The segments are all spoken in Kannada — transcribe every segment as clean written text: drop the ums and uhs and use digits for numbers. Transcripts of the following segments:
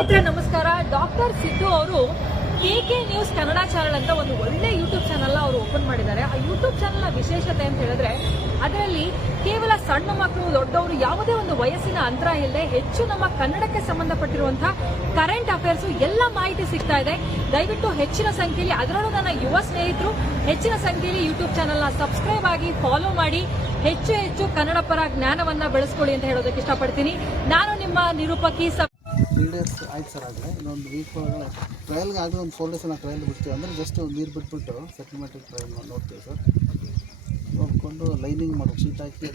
ನಮಸ್ಕಾರ. ಡಾಕ್ಟರ್ ಸಿದ್ದು ಅವರು KK ನ್ಯೂಸ್ ಕನ್ನಡ ಚಾನೆಲ್ ಅಂತ ಒಂದು ಒಳ್ಳೆ ಯೂಟ್ಯೂಬ್ ಚಾನೆಲ್ ಅವರು ಓಪನ್ ಮಾಡಿದ್ದಾರೆ. ಆ ಯೂಟ್ಯೂಬ್ ಚಾನೆಲ್ನ ವಿಶೇಷತೆ ಅಂತ ಹೇಳಿದ್ರೆ ಅದರಲ್ಲಿ ಕೇವಲ ಸಣ್ಣ ಮಕ್ಕಳು ದೊಡ್ಡವರು ಯಾವುದೇ ಒಂದು ವಯಸ್ಸಿನ ಅಂತರ ಇಲ್ಲದೆ ಹೆಚ್ಚು ನಮ್ಮ ಕನ್ನಡಕ್ಕೆ ಸಂಬಂಧಪಟ್ಟಿರುವಂತಹ ಕರೆಂಟ್ ಅಫೇರ್ಸ್ ಎಲ್ಲ ಮಾಹಿತಿ ಸಿಗ್ತಾ ಇದೆ. ದಯವಿಟ್ಟು ಹೆಚ್ಚಿನ ಸಂಖ್ಯೆಯಲ್ಲಿ, ಅದರಲ್ಲೂ ನನ್ನ ಯುವ ಸ್ನೇಹಿತರು ಹೆಚ್ಚಿನ ಸಂಖ್ಯೆಯಲ್ಲಿ ಯೂಟ್ಯೂಬ್ ಚಾನೆಲ್ನ ಸಬ್ಸ್ಕ್ರೈಬ್ ಆಗಿ ಫಾಲೋ ಮಾಡಿ ಹೆಚ್ಚು ಕನ್ನಡ ಪರ ಜ್ಞಾನವನ್ನ ಬೆಳೆಸ್ಕೊಳ್ಳಿ ಅಂತ ಹೇಳೋದಕ್ಕೆ ಇಷ್ಟಪಡ್ತೀನಿ. ನಾನು ನಿಮ್ಮ ನಿರೂಪಕಿ. 3 days ಆಯ್ತು ಸರ್. ಆದರೆ ಇನ್ನೊಂದು ವೀಕ್ ಒಳಗಡೆ ಟ್ರಯಲ್ಗೆ ಆದರೆ ಒಂದು 4 days ನಾವು ಟ್ರಯಲ್ ಬಿಡ್ತೀವಿ. ಅಂದರೆ ಜಸ್ಟ್ ನೀರು ಬಿಟ್ಬಿಟ್ಟು ಸೆಟಲ್ಮೆಂಟಿಗೆ ಟ್ರಯಲ್ ನೋಡ್ತೀವಿ ಸರ್. ನೋಡಿಕೊಂಡು ಲೈನಿಂಗ್ ಮಾಡಿ ಶೀಟ್ ಹಾಕಿ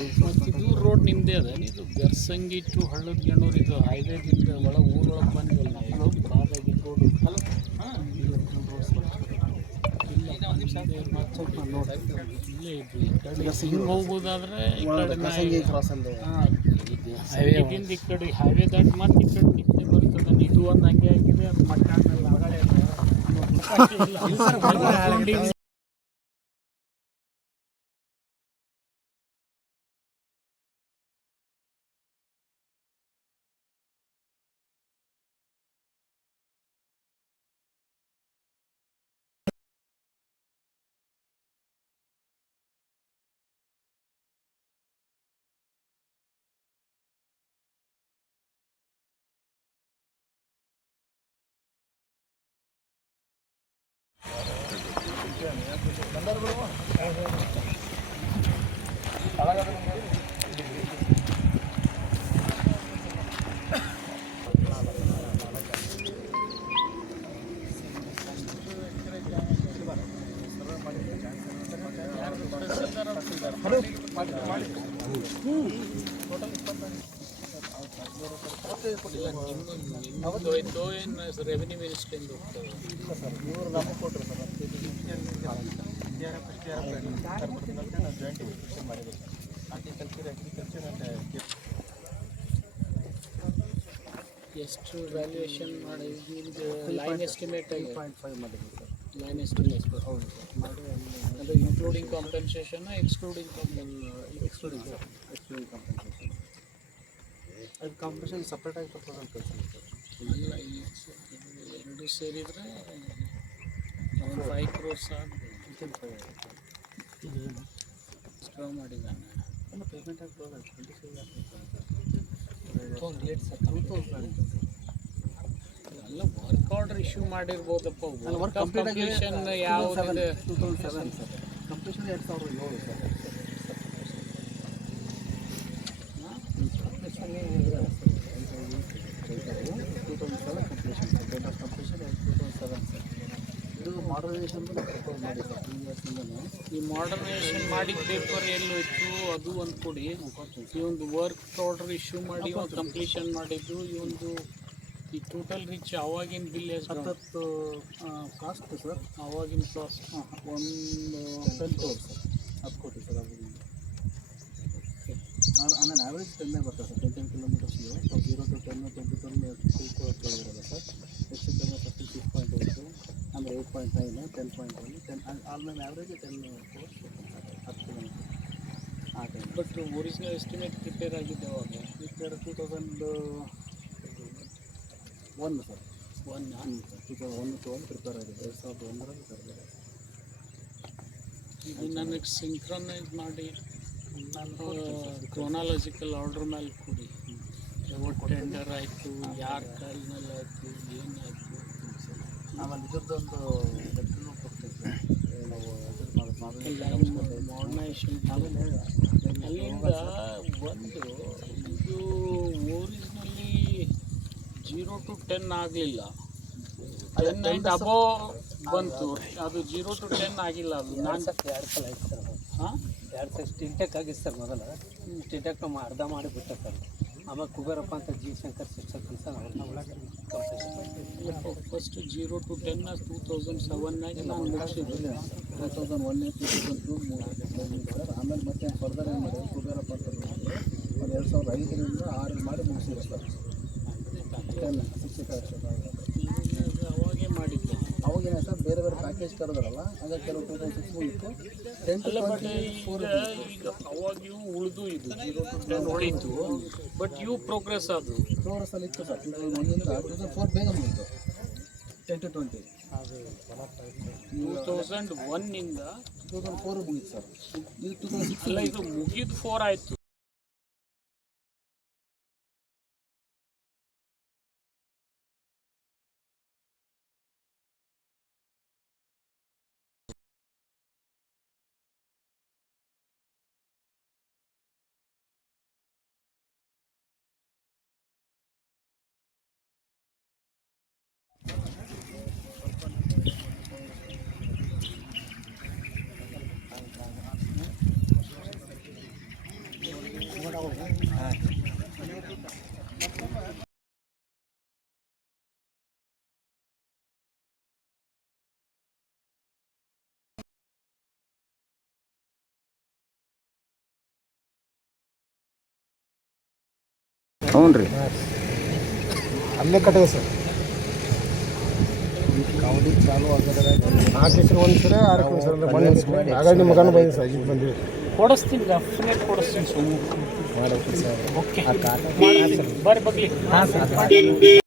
ಇದು ರೋಡ್ ನಿಮ್ಮದೇ ಅದ. ಇದು ಗರ್ಸಂಗಿ ಟು ಹಳ್ಳದ ಗಣ್ಣೂರು ಇದು ಹೈವೇದಿಂದ ಒಳ ಊರೊಳಗೆ ಬಂದಿವಲ್ಲ ನಾವು. ಬಾದಾಗಿ ರೋಡ್ ಅಲ್ಲ. ಇಲ್ಲೇ ಇದ್ವಿ. ಈ ಕಡೆ ಹೋಗ್ಬೋದಾದ್ರೆ ಈ ಕಡೆ ಕ್ರಾಸಲ್ಲಿ ಹೈವೇದಿಂದ ಈ ಕಡೆ ಹೈವೇ ದಾಟಿ ಮತ್ತೆ ಈ ಕಡೆ ನಿಂತೆ ಬರ್ತದೆ. ಇದು ಒಂದು ಹಂಗೆ ಆಗಿದೆ. ಅದು ಮಟ್ಟ ಆಮೇಲೆ ಆಗಲೇ ಹೋಯ್ತು. ಏನು ರೆವೆನ್ಯೂ ಮಿನಿಸ್ಟ್ರಿಂದ ಹೋಗ್ತದೆ ಸರ್. ಇವರು ನಮಗೆ ಕೊಟ್ಟರು ಸರ್. ಜಾಯಿಂಟ್ ಎಕ್ಸಿಬಿಷನ್ ಮಾಡಿದ್ರು ಸರ್. ಹಾರ್ಟಿಕಲ್ಚರ್, ಅಗ್ರಿಕಲ್ಚರ್ ಆ್ಯಂಡ್ ಎಷ್ಟು ವ್ಯಾಲ್ಯೂಯೇಷನ್ ಮಾಡಿ ನಿಮ್ಮದು ಲೈನ್ ಎಸ್ಟಿಮೇಟ್ 3.5 ಮಾಡಿದ್ರು ಸರ್. ಲೈನ್ ಎಸ್ಟಿಮೇಟ್ ಹೌದು ಸರ್. ಮಾಡಿ ಅದು including compensation excluding excluding sir. Excluding compensation. ಅದು ಕಾಂಪೆನ್ಸೇಷನ್ ಸಪ್ರೇಟಾಗಿ ಪ್ರಪೋಸಲ್ ಕಳಿಸ್ತೀನಿ ಸರ್. ಇಲ್ಲ, ಎರಡು ಸೇರಿದರೆ ಒಂದು 5 crores ಸ್ಟ್ರಾ ಮಾಡಿದ್ದಾನೆ. ಪೇಮೆಂಟ್ ಆಗ್ತದೆ 25 ಎಲ್ಲ ವರ್ಕ್ ಆರ್ಡರ್ ಇಶ್ಯೂ ಮಾಡಿರ್ಬೋದಪ್ಪ. ವರ್ಕ್ ಕಂಪ್ಲೀಷನ್ ಯಾವುದಿದೆ 2007 ಸರ್. Completion 2007 sir. ಇದು ಮಾಡರ್ನೈಸೇಷನ್ ಪ್ರಪೋಸ್ ಮಾಡಿ ಸರ್. 3 yearsಯಿಂದಲೂ ಈ ಮಾಡರ್ನೈಸೇಷನ್ ಮಾಡಿದ ಪೇಪರ್ ಎಲ್ಲೋಯ್ತು ಅದು ಒಂದು ಕೊಡಿ. ಈ ಒಂದು ವರ್ಕ್ ಆರ್ಡರ್ ಇಶ್ಯೂ ಮಾಡಿ ಕಂಪ್ಲೀಷನ್ ಮಾಡಿದ್ದು ಈ ಒಂದು ಈ ಟೋಟಲ್ ರಿಚ್ ಅವಾಗಿನ ಬಿಲ್ ಎಷ್ಟು? 10 ಕಾಸ್ಟ್ ಸರ್. ಅವಾಗಿನ ಕಾಸ್ಟ್ ಒಂದು 10 crores ಸರ್. 10 ಕೋಟಿ ಸರ್. ಆಮೇಲೆ ಆ್ಯಾವ್ರೇಜ್ 10 ಬರ್ತದೆ ಸರ್. 10 ಕಿಲೋಮೀಟರ್ಸ್ಗೆ 0 to 10 20 ಹೇಳಿರೋದು ಸರ್. ಹೆಚ್ಚು ಕಮ್ಮಿ 36.8 ಅಂದರೆ 8.9 10.1 10 ಆಮೇಲೆ ಆ್ಯಾವ್ರೇಜ್ 10 crores 10 ಕಿಲೋಮೀಟರ್ ಆ time. But original estimate prepare ಆಗಿದೆ ಅವಾಗ. Prepare 2001 sir. 2001 to 1 ಪ್ರಿಪೇರ್ ಆಗಿದೆ. 2001ರಲ್ಲಿ ಬರಲಿಲ್ಲ. ಇದು ನನಗೆ ಸಿಂಕ್ರನೈಸ್ ಮಾಡಿ ಕ್ರೋನಾಲಜಿಕಲ್ ಆರ್ಡರ್ ಮೇಲೆ ಕೊಡಿ. ಯಾವತ್ತು ಟೆಂಡರ್ ಆಯಿತು, ಯಾರ ಕಾಲಿನಲ್ಲಿ ಆಯಿತು, ಏನಾಯಿತು. ಆಮೇಲೆ ಇದ್ರದ್ದೊಂದು ಲೆಕ್ಕನೂ ಕೊಡ್ತೀವಿ ಸರ್. ನಾವು ಮಾಡರ್ನೈಸೇಷನ್ ಆಮೇಲೆ ಅಲ್ಲಿಂದ ಒಂದು ಇದು ಒರಿಜಿನಲಿ 0 to 10 ಆಗಲಿಲ್ಲ. 10 and above ಬಂತು. ಅದು 0 to 10 ಆಗಿಲ್ಲ. ಅದು ನಾನು 2 ಸಲ ಆಯ್ತು ಸರ್. ಹಾಂ 2 ಸಲ ಸ್ಟಿಂಟೆಕ್ ಆಗಿತ್ತು ಸರ್. ಮೊದಲು ಸ್ಟಿಂಟೆಕ್ ನಮ್ಮ ಅರ್ಧ ಮಾಡಿಬಿಟ್ಟೆ ಸರ್. ಆಮೇಲೆ ಕುಬೇರಪ್ಪ ಅಂತ ಜಿ ಶಂಕರ್ ಸಿಸ್ಟರ್ ಕೆಲಸ ಫಸ್ಟ್ 0 to 10 2007 ನಾನು ಮುಗಿಸಿದ್ದು. 2001 2002 ಸರ್. ಆಮೇಲೆ ಮತ್ತೆ ಫರ್ದರ್ ಏನು ಮಾಡಿದ್ರು ಕುಬೇರಪ್ಪ ಅಂತ ಒಂದು 2005ರಿಂದ 6 ಮಾಡಿ ಮುಗಿಸಿದ್ರು ಸರ್. 10 65 ಅವಾಗೇ ಮಾಡಿದ್ದೆ. ಅವಾಗೇನೆ ಸರ್ ಬೇರೆ ಬೇರೆ ಪ್ಯಾಕೇಜ್ ಕರೆದ್ರಲ್ಲ ಹಾಗಾಗಿ ಕೆಲವು 2006 ಮುಗಿತ್ತು 10 to ಅಲ್ಲ ಬಟ್ 24 ಈಗ ಅವಾಗ ಇವು ಉಳಿದು ಇದು 0 to 10 ಉಳಿತು ಬಟ್ ಇವು ಪ್ರೋಗ್ರೆಸ್ ಅದು ಪ್ರೋಗ್ರೆಸ್ಸಲ್ಲಿ ಇತ್ತು ಸರ್ 2001 2004 ಬೇಗ ಮುಗಿತು 10 to 20 2001 ಇಂದ 2004 ಮುಗಿತು ಸರ್ ಇದು 2006 ಅಲ್ಲ ಇದು ಮುಗಿದು 4 ಆಯ್ತು. ಹ್ಞೂ ರೀ ಅಲ್ಲೇ ಕಟ್ಟದ ಸರ್ ಕಾವಡಿ ಚಾಲು ಆಗದ 4 ಹೆಸರು ಒಂದು ಸರ 6 ಒಂದು ಸರ ಮಣ್ಣು ಹಾಗಾಗಿ ನಿಮ್ಮ ಮಗನ ಬಂದಿದೆ ಸರ್ ಈಗ ಬಂದಿದೆ ಕೊಡಿಸ್ತೀನಿ ಡೆಫಿನೆಟ್ ಕೊಡಿಸ್ತೀನಿ ಸುಮ್ಮನೆ ಮಾಡೋಕೆ ಸರ್ ಓಕೆ ಬರ್ರಿ ಬಗ್ಗೆ